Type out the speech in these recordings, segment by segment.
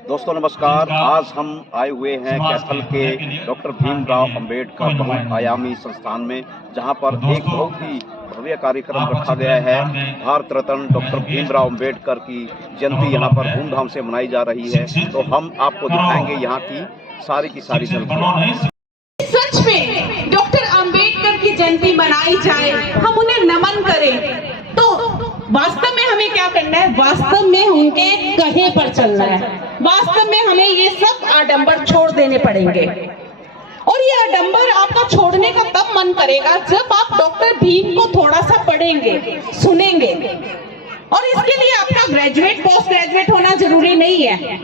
दोस्तों नमस्कार। आज हम आए हुए हैं कैथल के डॉक्टर भीमराव अंबेडकर बहुआयामी संस्थान में, जहां पर एक बहुत ही भव्य कार्यक्रम रखा गया है। भारत रत्न डॉक्टर भीमराव अंबेडकर की जयंती यहां पर धूमधाम से मनाई जा रही है। तो हम आपको दिखाएंगे यहां की सारी झलकियां। सच में डॉक्टर अंबेडकर की जयंती मनाई जाए, हम उन्हें नमन करें, तो वास्तव में हमें क्या करना है? वास्तव में उनके कहे पर चलना है। वास्तव में हमें ये सब आडंबर छोड़ देने पड़ेंगे। और ये आडंबर आपका छोड़ने का तब मन करेगा जब आप डॉक्टर भीम को थोड़ा सा पढ़ेंगे, सुनेंगे। और इसके लिए आपका ग्रेजुएट पोस्ट ग्रेजुएट होना जरूरी नहीं है,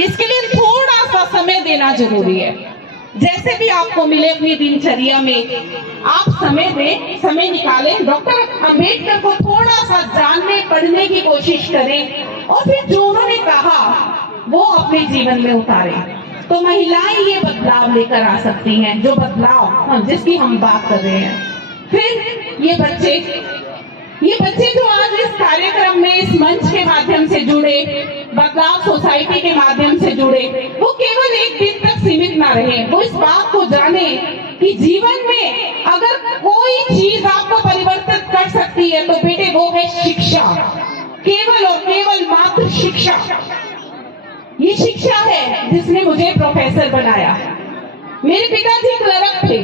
इसके लिए थोड़ा सा समय देना जरूरी है। जैसे भी आपको मिले अपनी दिनचर्या में आप समय दें, समय निकालें, डॉक्टर अंबेडकर को थोड़ा सा जानने पढ़ने की कोशिश करें और फिर जो उन्होंने कहा वो अपने जीवन में उतारें। तो महिलाएं ये बदलाव लेकर आ सकती हैं, जो बदलाव जिसकी हम बात कर रहे हैं। फिर ये बच्चे जो आज इस कार्यक्रम में इस मंच के माध्यम से जुड़े, बदलाव सोसाइटी के माध्यम से जुड़े, वो केवल एक दिन तक सीमित ना रहे। वो इस बात को जाने कि जीवन में अगर कोई चीज आपको परिवर्तित कर सकती है तो बेटे वो है शिक्षा, केवल और केवल मात्र शिक्षा। ये शिक्षा है जिसने मुझे प्रोफेसर बनाया। मेरे पिताजी क्लर्क थे,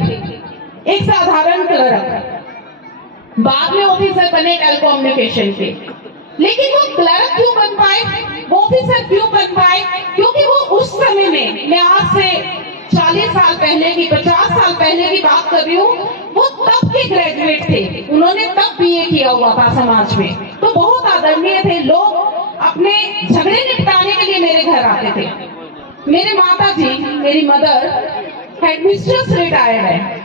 एक साधारण क्लर्क, बाद में ऑफिसर बने टेलीकम्युनिकेशन के। लेकिन वो क्लर्क क्यों बन पाए, वो ऑफिसर क्यों बन पाए? क्योंकि वो उस समय में, मैं आज से 40 साल पहले की, 50 साल पहले की बात कर रही हूँ, वो तब के ग्रेजुएट थे। उन्होंने तब बीए किया हुआ था समाज में, तो बहुत आदरणीय थे। लोग अपने झगड़े निपटाने के लिए मेरे घर आते थे। मेरे माता जी, मेरी मदर हेडमिस्ट्रेस रिटायर्ड है।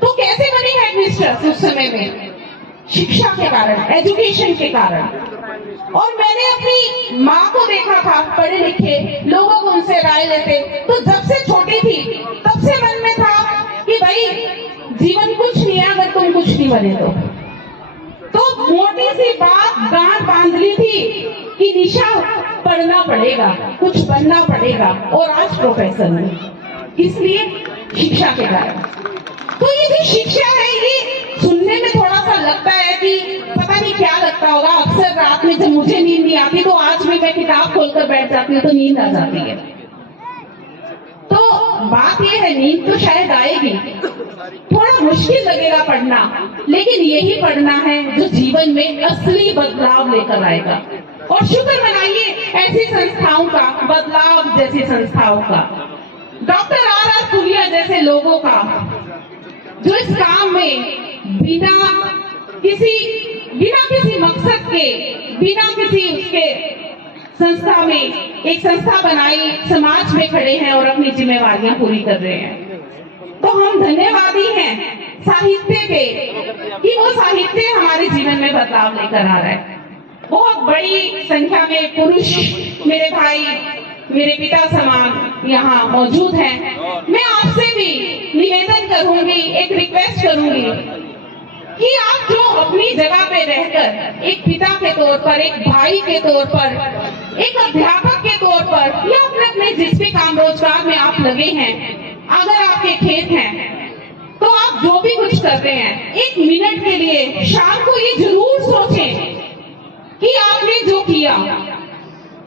तो कैसे बनी हेडमिस्ट्रेस उस समय में? शिक्षा के कारण, एजुकेशन के कारण। और मैंने अपनी माँ को देखा था, पढ़े लिखे लोगों को उनसे राय लेते। तो जब से छोटी थी तब से मन में था कि भाई जीवन कुछ नहीं है अगर तुम कुछ नहीं बने तो मोटी सी बात गांठ बांध ली थी कि निशा पढ़ना पड़ेगा, कुछ बनना पड़ेगा। और आज प्रोफेसर हूँ, इसलिए शिक्षा के कारण। तो ये जो शिक्षा है, ये सुनने में थोड़ा सा लगता है कि पता नहीं क्या लगता होगा। अक्सर रात में जब मुझे नींद नहीं आती तो आज भी मैं किताब खोलकर बैठ जाती हूँ तो नींद आ जाती है। तो बात ये है, नींद तो शायद आएगी, थोड़ा मुश्किल लगेगा पढ़ना, लेकिन यही पढ़ना है जो जीवन में असली बदलाव लेकर आएगा। और शुक्र मनाइए ऐसी संस्थाओं का, बदलाव जैसी संस्थाओं का, डॉक्टर आर फुलिया जैसे लोगों का, जो इस काम में बिना किसी मकसद के, बिना किसी उसके संस्था में एक संस्था बनाई, समाज में खड़े हैं और अपनी जिम्मेवारियां पूरी कर रहे हैं। तो हम धन्यवादी हैं साहित्य के कि वो साहित्य हमारे जीवन में बदलाव लेकर आ रहा है। बहुत बड़ी संख्या में पुरुष मेरे भाई, मेरे पिता समान यहाँ मौजूद हैं। मैं आपसे भी निवेदन करूंगी, एक रिक्वेस्ट करूंगी कि आप जो अपनी जगह पे रहकर एक पिता के तौर पर, एक भाई के तौर पर, एक अध्यापक के तौर पर, या अपने अपने जिस भी काम रोजगार में आप लगे हैं, अगर आपके खेत हैं तो आप जो भी कुछ करते हैं, एक मिनट के लिए शाम को ये जरूर सोचें कि आपने जो किया,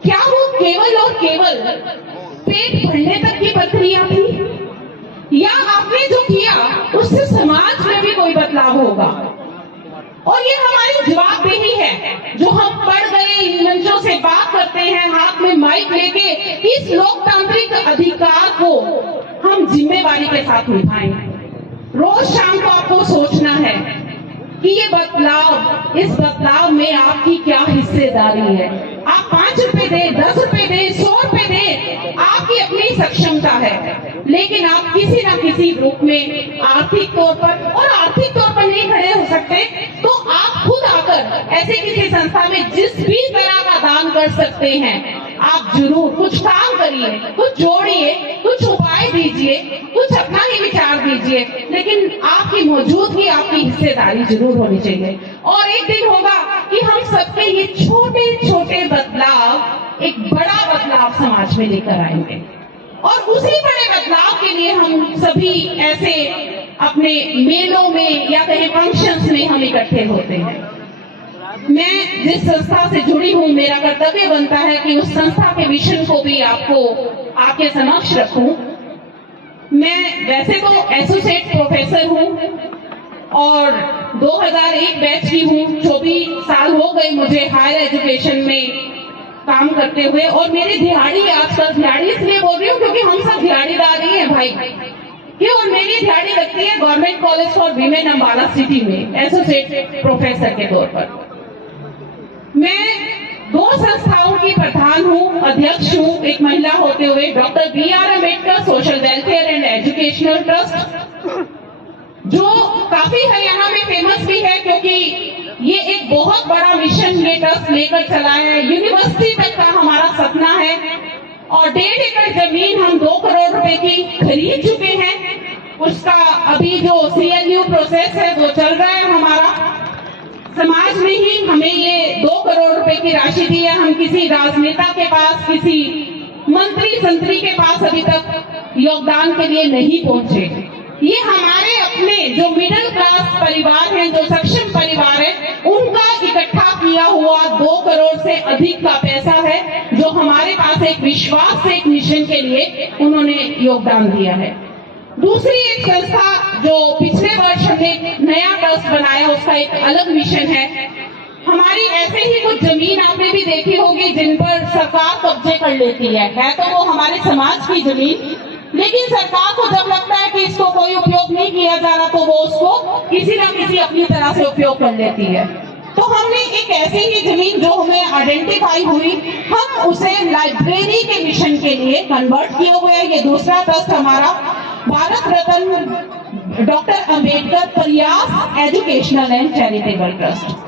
क्या वो केवल और केवल पेट भरने तक की प्रक्रिया थी, या आपने जो किया उससे समाज में भी कोई बदलाव होगा। और ये हमारी जवाबदेही है जो हम पढ़ गए, इन मंचों से बात करते हैं, हाथ में माइक लेके, इस लोकतांत्रिक अधिकार को हम जिम्मेवारी के साथ निभाएं। रोज शाम को आपको सोचना है कि ये बदलाव, इस बदलाव में आपकी क्या हिस्सेदारी है। आप 5 रुपए दें, 10 रुपए दें, 100 रुपए दें, आपकी अपनी सक्षमता है। लेकिन आप किसी न किसी रूप में आर्थिक तौर पर, और आर्थिक तौर पर नहीं खड़े हो सकते तो आप खुद आकर ऐसे किसी संस्था में जिस भी तरह का दान कर सकते हैं, आप जरूर कुछ काम करिए, कुछ जोड़िए, कुछ उपाय दीजिए, कुछ अपना ही विचार दीजिए, लेकिन आपकी मौजूदगी, आपकी हिस्सेदारी जरूर होनी चाहिए। और एक दिन होगा कि हम सबके ये छोटे छोटे बदलाव एक बड़ा बदलाव समाज में लेकर आएंगे। और उसी बड़े बदलाव के लिए हम सभी ऐसे अपने मेलों में या कहीं फंक्शंस में हम इकट्ठे होते हैं। मैं जिस संस्था से जुड़ी हूँ, मेरा कर्तव्य बनता है कि उस संस्था के मिशन को भी आपको आपके समक्ष रखूं। मैं वैसे तो एसोसिएट प्रोफेसर हूँ और 2001 बैच की हूँ। 24 साल हो गए मुझे हायर एजुकेशन में काम करते हुए। और मेरी दिहाड़ी, आजकल दिहाड़ी इसलिए बोल रही हूँ क्योंकि हम सब दिहाड़ीदार ही हैं भाई। क्यों? और मेरी दिहाड़ी लगती है government college for women Ambala city में एसोसिएट प्रोफेसर के तौर पर। मैं 2 संस्थाओं की प्रधान हूँ, अध्यक्ष हूँ, एक महिला होते हुए doctor BR Ambedkar social welfare and educational trust, जो काफी हरियाणा में फेमस भी है क्योंकि ये एक बहुत बड़ा मिशन ये ट्रस्ट लेकर चला है। यूनिवर्सिटी तक का हमारा सपना है और 1.5 एकड़ जमीन हम 2 करोड़ रुपए की खरीद चुके हैं। उसका अभी जो CLU प्रोसेस है वो चल रहा है। हमारा समाज ने ही हमें ये 2 करोड़ रुपए की राशि दी है। हम किसी राजनेता के पास, किसी मंत्री संतरी के पास अभी तक योगदान के लिए नहीं पहुंचे। ये हमारे अपने जो मिडिल क्लास परिवार हैं, जो सक्षम परिवार है, उनका इकट्ठा किया हुआ 2 करोड़ से अधिक का पैसा है, जो हमारे पास एक विश्वास से एक मिशन के लिए उन्होंने योगदान दिया है। दूसरी एक संस्था जो पिछले वर्ष हमने नया ट्रस्ट बनाया, उसका एक अलग मिशन है। हमारी ऐसे ही कुछ जमीन आपने भी देखी होगी जिन पर सरकार कब्जे कर लेती है तो वो हमारे समाज की जमीन, लेकिन सरकार को जब लगता है कि इसको कोई उपयोग नहीं किया जा रहा तो वो उसको किसी न किसी अपनी तरह से उपयोग कर लेती है। तो हमने एक ऐसी ही जमीन जो हमें आइडेंटिफाई हुई, हम उसे लाइब्रेरी के मिशन के लिए कन्वर्ट किए हुए हैं। ये दूसरा ट्रस्ट हमारा भारत रत्न डॉक्टर अंबेडकर प्रयास एजुकेशनल एंड चैरिटेबल ट्रस्ट।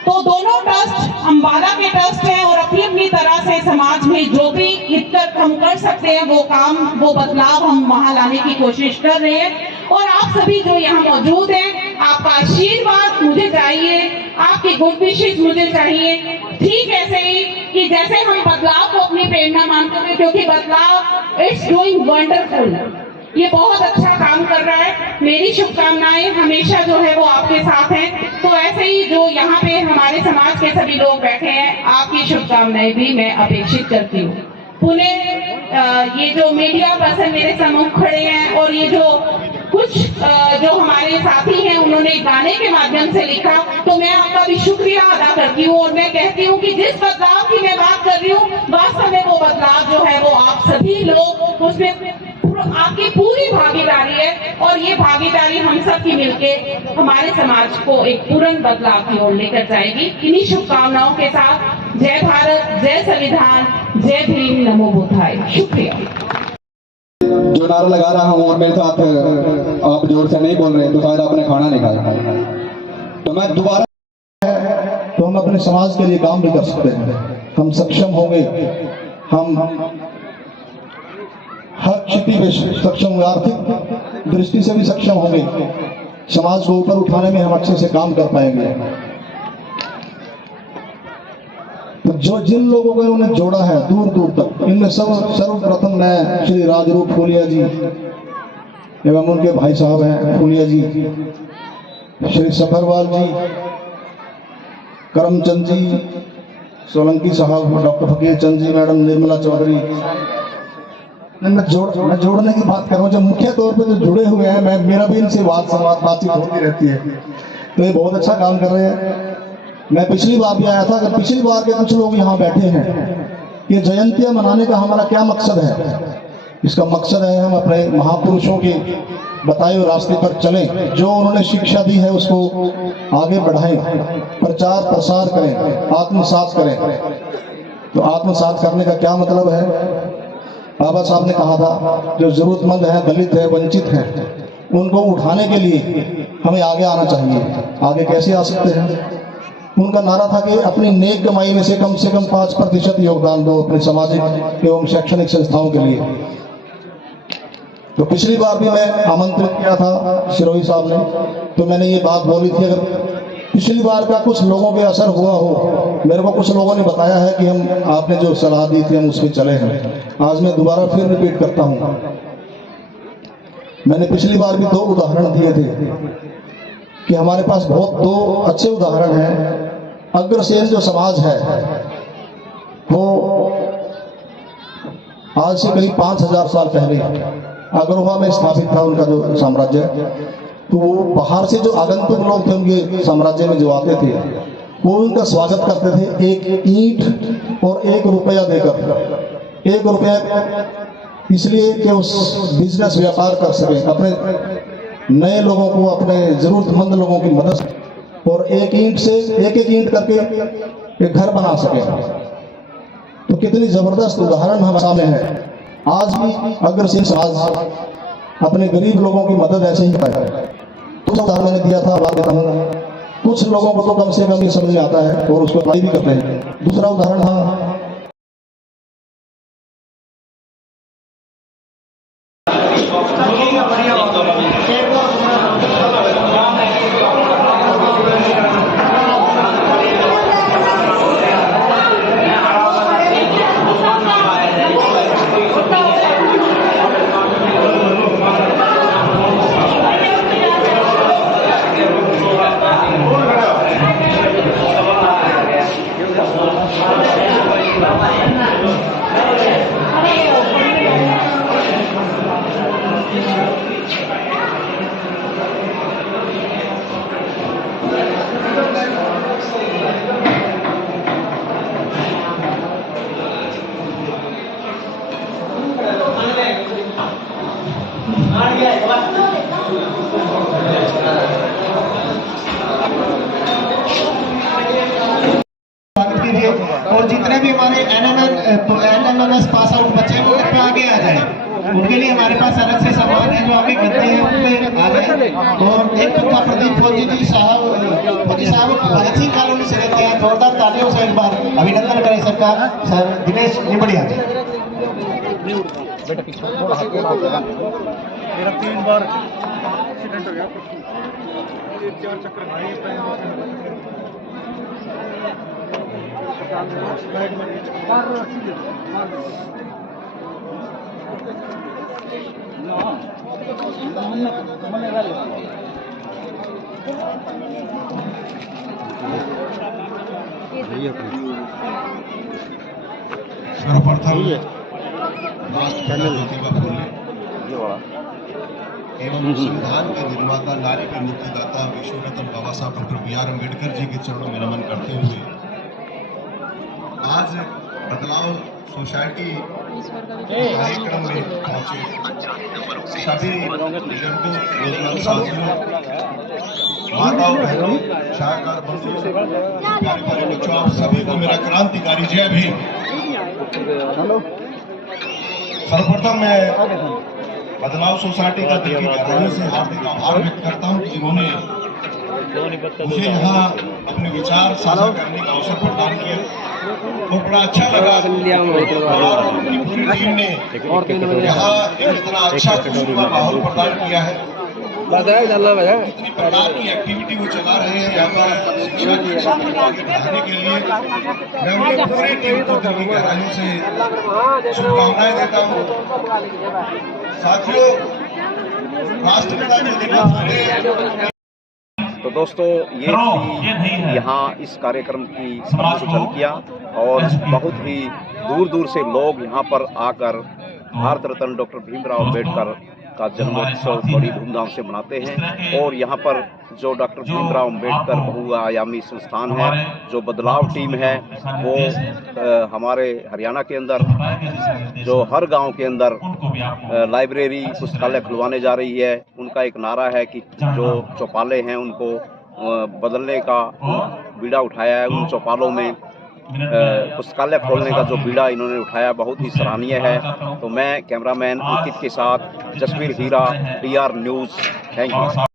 तो दोनों ट्रस्ट अम्बाला के ट्रस्ट हैं और अपनी अपनी तरह से समाज में जो भी हित हम कर सकते हैं वो काम, वो बदलाव हम वहां लाने की कोशिश कर रहे हैं। और आप सभी जो यहाँ मौजूद हैं, आपका आशीर्वाद मुझे चाहिए, आपकी गुड विशेस मुझे चाहिए। ठीक ऐसे ही कि जैसे हम बदलाव को अपनी प्रेरणा मानते हैं, क्योंकि बदलाव इट्स डूइंग वंडरफुल, ये बहुत अच्छा काम कर रहा है। मेरी शुभकामनाएं हमेशा जो है वो आपके साथ हैं। तो ऐसे ही जो यहाँ पे हमारे समाज के सभी लोग बैठे हैं, आपकी शुभकामनाएं भी मैं अपेक्षित करती हूँ। पुनः ये जो मीडिया पर्सन मेरे सम्मुख खड़े हैं और ये जो कुछ जो हमारे साथी हैं उन्होंने गाने के माध्यम से लिखा, तो मैं आपका भी शुक्रिया अदा करती हूँ। और मैं कहती हूँ कि जिस बदलाव की मैं बात कर रही हूँ, वास्तव में वो बदलाव जो है वो आप सभी लोग, उसमें आपकी पूरी भागीदारी है और ये भागीदारी हम सब की मिलके हमारे समाज को एक पूर्ण बदलाव की ओर लेकर जाएगी। इन्हीं शुभकामनाओं के साथ जय भारत, जय संविधान, जय भीम, नमो बुद्धाय। शुक्रिया। जो नारा लगा रहा हूँ और मेरे साथ आप जोर से नहीं बोल रहे तो शायद आपने खाना नहीं खाया। तो मैं दोबारा, तो हम अपने समाज के लिए काम भी कर सकते हैं। हम सक्षम होंगे, हम हर स्थिति में सक्षम होंगे, आर्थिक दृष्टि से भी सक्षम होंगे, समाज को ऊपर उठाने में हम अच्छे से काम कर पाएंगे। तो जो जिन लोगों को उन्हें जोड़ा है दूर दूर तक, इनमें सर्वप्रथम मैं श्री राजरूप फूलिया जी एवं उनके भाई साहब हैं फूलिया जी, श्री सफरवाल जी, करमचंद जी, सोलंकी साहब, डॉक्टर फकीर चंद जी, मैडम निर्मला चौधरी, मैं जोड़ने की बात कर रहा हूँ। जो मुख्य तौर पे जो जुड़े हुए हैं, मेरा भी इनसे बातचीत होती रहती है, तो ये बहुत अच्छा काम कर रहे हैं। मैं पिछली बार भी आया था, अगर पिछली बार के कुछ लोग यहाँ बैठे हैं, ये जयंतियां मनाने का हमारा क्या मकसद है? इसका मकसद है हम अपने महापुरुषों के बताए हुए रास्ते पर चलें, जो उन्होंने शिक्षा दी है उसको आगे बढ़ाएं, प्रचार प्रसार करें, आत्मसात करें। तो आत्मसात करने का क्या मतलब है? बाबा साहब ने कहा था जो जरूरतमंद है, दलित है, वंचित है, उनको उठाने के लिए हमें आगे आना चाहिए। आगे कैसे आ सकते हैं? उनका नारा था कि अपनी नेक कमाई में से कम 5% योगदान दो अपने सामाजिक एवं शैक्षणिक संस्थाओं के लिए। तो पिछली बार भी मैं आमंत्रित किया था सिरोही साहब ने, तो मैंने ये बात बोली थी, अगर पिछली बार का कुछ लोगों पे असर हुआ हो, मेरे को कुछ लोगों ने बताया है कि हम आपने जो सलाह दी थी हम उस पर चले हैं। आज मैं दोबारा फिर रिपीट करता हूँ, मैंने पिछली बार भी 2 उदाहरण दिए थे कि हमारे पास बहुत 2 अच्छे उदाहरण हैं। अग्रसेन जो समाज है वो आज से करीब 5000 साल पहले अग्रवा में स्थापित था उनका जो साम्राज्य। तो वो बाहर से जो आगंतुक लोग थे उनके साम्राज्य में जो आते थे वो उनका स्वागत करते थे 1 ईंट और 1 रुपया देकर। 1 रुपया इसलिए कि उस बिजनेस व्यापार कर सके, अपने नए लोगों को, अपने जरूरतमंद लोगों की मदद, और 1 ईंट से 1-1 ईंट करके एक घर बना सके। तो कितनी जबरदस्त उदाहरण हमारे सामने है। आज भी अग्रसेन समाज अपने गरीब लोगों की मदद ऐसे ही करता है। तो उदाहरण मैंने दिया था, बात देता हूँ। कुछ लोगों को तो कम से कम ये समझ में आता है और उसको अप्लाई भी करते हैं। दूसरा उदाहरण था और जितने भी हमारे एनएमएस पास आउट बच्चे हैं वो पे आगे आ जाए। उनके लिए हमारे पास अलग से सामान है जो आगे करते हैं, उन पे आ जाए। और एक का प्रदीप फौजी साहब भगत सिंह कॉलोनी से रहते हैं। जोरदार तालियों से एक बार अभिनंदन करें सबका। सर दिनेश निबड़िया जी। मेरा 3 बार एक्सीडेंट हो गया, 4 चक्कर सर्वप्रथम एवं संविधान के निर्माता, नारी के मुक्तिदाता विश्वरत्न बाबा साहब डॉक्टर B.R. अम्बेडकर जी के चरणों में नमन करते हुए आज बदलाव सोसाइटी कार्यक्रम में पहुंचे सभी बुजुर्गों, नौजवान साथियों, माताओं, बहनों, शाहकार बंधुओं, प्यारे प्यारे बच्चों, आप सभी को मेरा क्रांतिकारी जय भीम। सर्वप्रथम मैं बदलाव सोसाइटी का दिल की गहराइयों से हार्दिक आभार व्यक्त करता हूं कि इन्होंने मुझे यहाँ अपने विचार साझा करने का अवसर प्रदान किया। तो बड़ा अच्छा लगा और उनकी पूरी टीम ने यहाँ एक इतना अच्छा खुशनुमा माहौल प्रदान किया है। इतनी प्रकार की एक्टिविटी वो चला रहे हैं यहाँ पर शिक्षा की आगे बढ़ाने के लिए। मैं उनकी पूरी टीम को दिल की गहराइयों से शुभकामनाएं देता हूँ। साथियों, राष्ट्रपिता जी दिवस तो दोस्तों ये थी यहाँ इस कार्यक्रम की संचालन किया और बहुत ही दूर दूर से लोग यहाँ पर आकर भारत रत्न डॉक्टर भीमराव अम्बेडकर का जन्मोत्सव बड़ी धूमधाम से मनाते हैं। और यहाँ पर जो डॉक्टर भीमराव अम्बेडकर बहुआयामी संस्थान है, जो बदलाव टीम है, वो हमारे हरियाणा के अंदर जो हर गांव के अंदर लाइब्रेरी पुस्तकालय खुलवाने जा रही है। उनका एक नारा है कि जो चौपाले हैं उनको बदलने का बीड़ा उठाया है। उन चौपालों में पुस्तकालय खोलने का जो बीड़ा इन्होंने उठाया बहुत ही सराहनीय है। तो मैं कैमरामैन अंकित के साथ जसवीर हीरा, DR न्यूज़। Thank you.